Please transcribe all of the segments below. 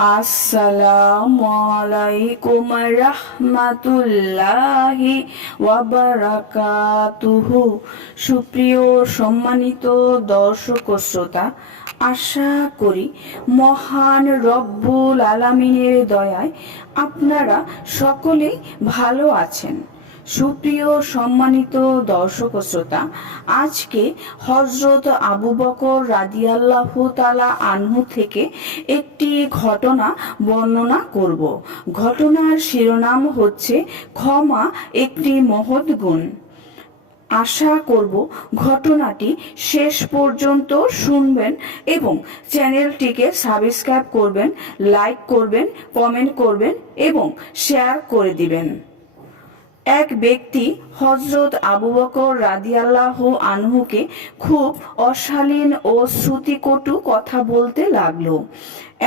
আসসালামু আলাইকুম রাহমাতুল্লাহি ওয়া বারাকাতুহু। সুপ্রিয় সম্মানিত দর্শক ও শ্রোতা, আশা করি মহান রব্বুল আলামিনের দয়ায় আপনারা সকলেই ভালো আছেন। সুপ্রিয় সম্মানিত দর্শক ও শ্রোতা, আজকে হযরত আবু বকর রাদিয়াল্লাহু তাআলা আনহু থেকে একটি ঘটনা বর্ণনা করব। ঘটনার শিরোনাম হচ্ছে ক্ষমা একটি মহৎ গুণ। আশা করব ঘটনাটি শেষ পর্যন্ত শুনবেন এবং চ্যানেলটিকে সাবস্ক্রাইব করবেন, লাইক করবেন, কমেন্ট করবেন এবং শেয়ার করে দিবেন। এক ব্যক্তি হযরত আবু বকর রাদিয়াল্লাহু আনহুকে খুব অশালীন ও শ্রুতিকটু কথা বলতে লাগলো।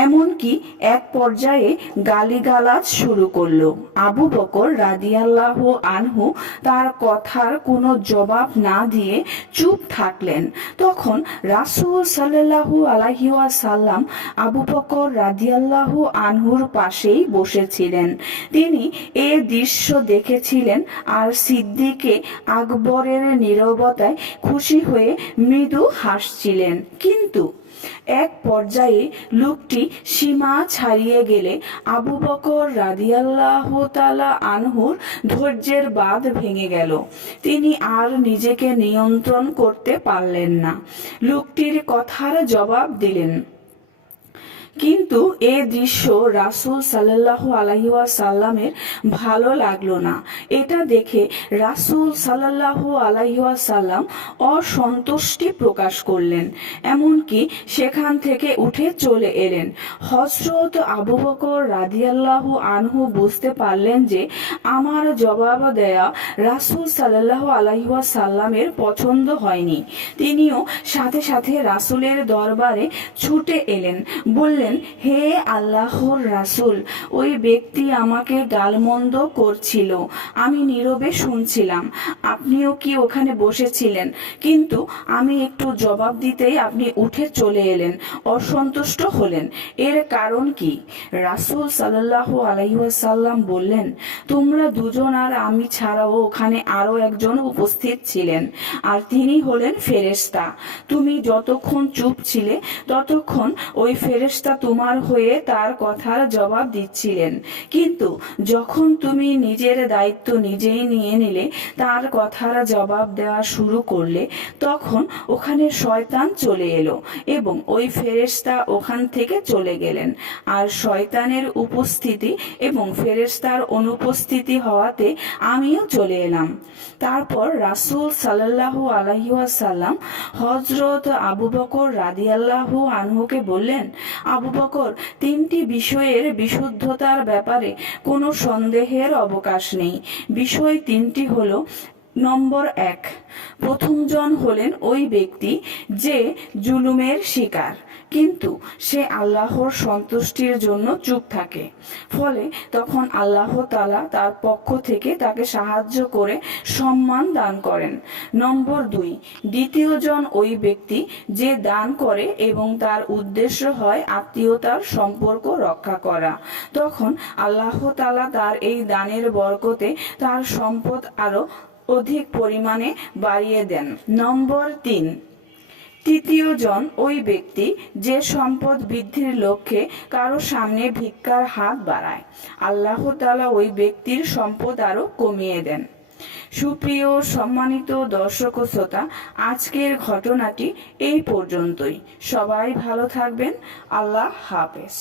এমনকি এক পর্যায়ে গালিগালাজ শুরু করলো। আবু বকর রাদিয়াল্লাহু আনহু তার কথার কোনো জবাব না দিয়ে চুপ থাকলেন। তখন রাসূল সাল্লাল্লাহু আলাইহি ওয়াসাল্লাম আবু বকর রাদিয়াল্লাহু আনহুর পাশেই বসেছিলেন। তিনি এ দৃশ্য দেখেছিলেন আর সিদ্দিকে আকবরের নীরবতায় খুশি হয়ে মৃদু হাসছিলেন। কিন্তু এক পর্যায়ে লোকটি সীমা ছাড়িয়ে গেলে আবু বকর রাদিয়াল্লাহু তাআলা আনহুর ধৈর্যের বাঁধ ভেঙে গেল। তিনি আর নিজেকে নিয়ন্ত্রণ করতে পারলেন না। লোকটির কথার জবাব দিলেন। কিন্তু এ দৃশ্য রাসূল সাল্লাল্লাহু আলাইহি ওয়াসাল্লামের ভালো লাগলো না। এটা দেখে রাসূল সাল্লাল্লাহু আলাইহি ওয়াসাল্লাম অসন্তুষ্টি প্রকাশ করলেন। এমনকি সেখান থেকে উঠে চলে এলেন। হযরত আবু বকর রাদিয়াল্লাহু আনহু বুঝতে পারলেন যে আমার জবাব দেয়া রাসূল সাল্লাল্লাহু আলাইহি ওয়াসাল্লামের পছন্দ হয়নি। তিনিও সাথে সাথে রাসূলের দরবারে ছুটে এলেন। বললেন, হে আল্লাহর রাসূল, ওই ব্যক্তি আমাকে গালমন্দ করছিল, আমি নীরবে শুনছিলাম। আপনিও কি ওখানে বসেছিলেন? কিন্তু আমি একটু জবাব দিতেই আপনি উঠে চলে এলেন, অসন্তুষ্ট হলেন। এর কারণ কি? রাসূল সাল্লাল্লাহু আলাইহি ওয়াসাল্লাম বললেন, তোমরা দুজন আর আমি ছাড়াও ওখানে আরো একজন উপস্থিত ছিলেন, আর তিনি হলেন ফেরেশতা। তুমি যতক্ষণ চুপ ছিলে ততক্ষণ ওই ফেরেশতা তোমার হয়ে তার কথার জবাব দিচ্ছিলেন। কিন্তু যখন তুমি নিজের দায়িত্ব নিজেই নিয়ে নিলে, তার কথার জবাব দেওয়া শুরু করলে, তখন ওখানে শয়তান চলে এলো এবং ওই ফেরেশতা ওখান থেকে চলে গেলেন। আর শয়তানের উপস্থিতি এবং ফেরেশতার অনুপস্থিতি হওয়াতে আমিও চলে এলাম। তারপর রাসূল সাল্লাল্লাহু আলাইহি ওয়াসাল্লাম হযরত আবু বকর রাদিয়াল্লাহু আনহুকে বললেন, আবু বকর, তিনটি বিষয়ের বিশুদ্ধতার ব্যাপারে কোনো সন্দেহের অবকাশ নেই। বিষয় তিনটি হলো: নম্বর 1, প্রথমজন হলেন ওই ব্যক্তি যে জুলুমের শিকার, কিন্তু সে আল্লাহর সন্তুষ্টির জন্য চুপ থাকে, ফলে তখন আল্লাহ তাআলা তার পক্ষ থেকে তাকে সাহায্য করে সম্মান দান করেন। নম্বর 2, দ্বিতীয়জন ওই ব্যক্তি যে দান করে এবং তার উদ্দেশ্য হয় আত্মীয়তার সম্পর্ক রক্ষা করা, তখন আল্লাহ তাআলা তার এই দানের বরকতে তার সম্পদ আরো অধিক পরিমাণে বাড়িয়ে দেন। নম্বর 3, তৃতীয়জন ওই ব্যক্তি যে সম্পদ বৃদ্ধির লক্ষ্যে কারো সামনে ভিক্ষার হাত বাড়ায়, আল্লাহ তাআলা ওই ব্যক্তির সম্পদ আরো কমিয়ে দেন। সুপ্রিয় সম্মানিত দর্শক ও শ্রোতা, আজকের ঘটনাটি এই পর্যন্তই। সবাই ভালো থাকবেন। আল্লাহ হাফেজ।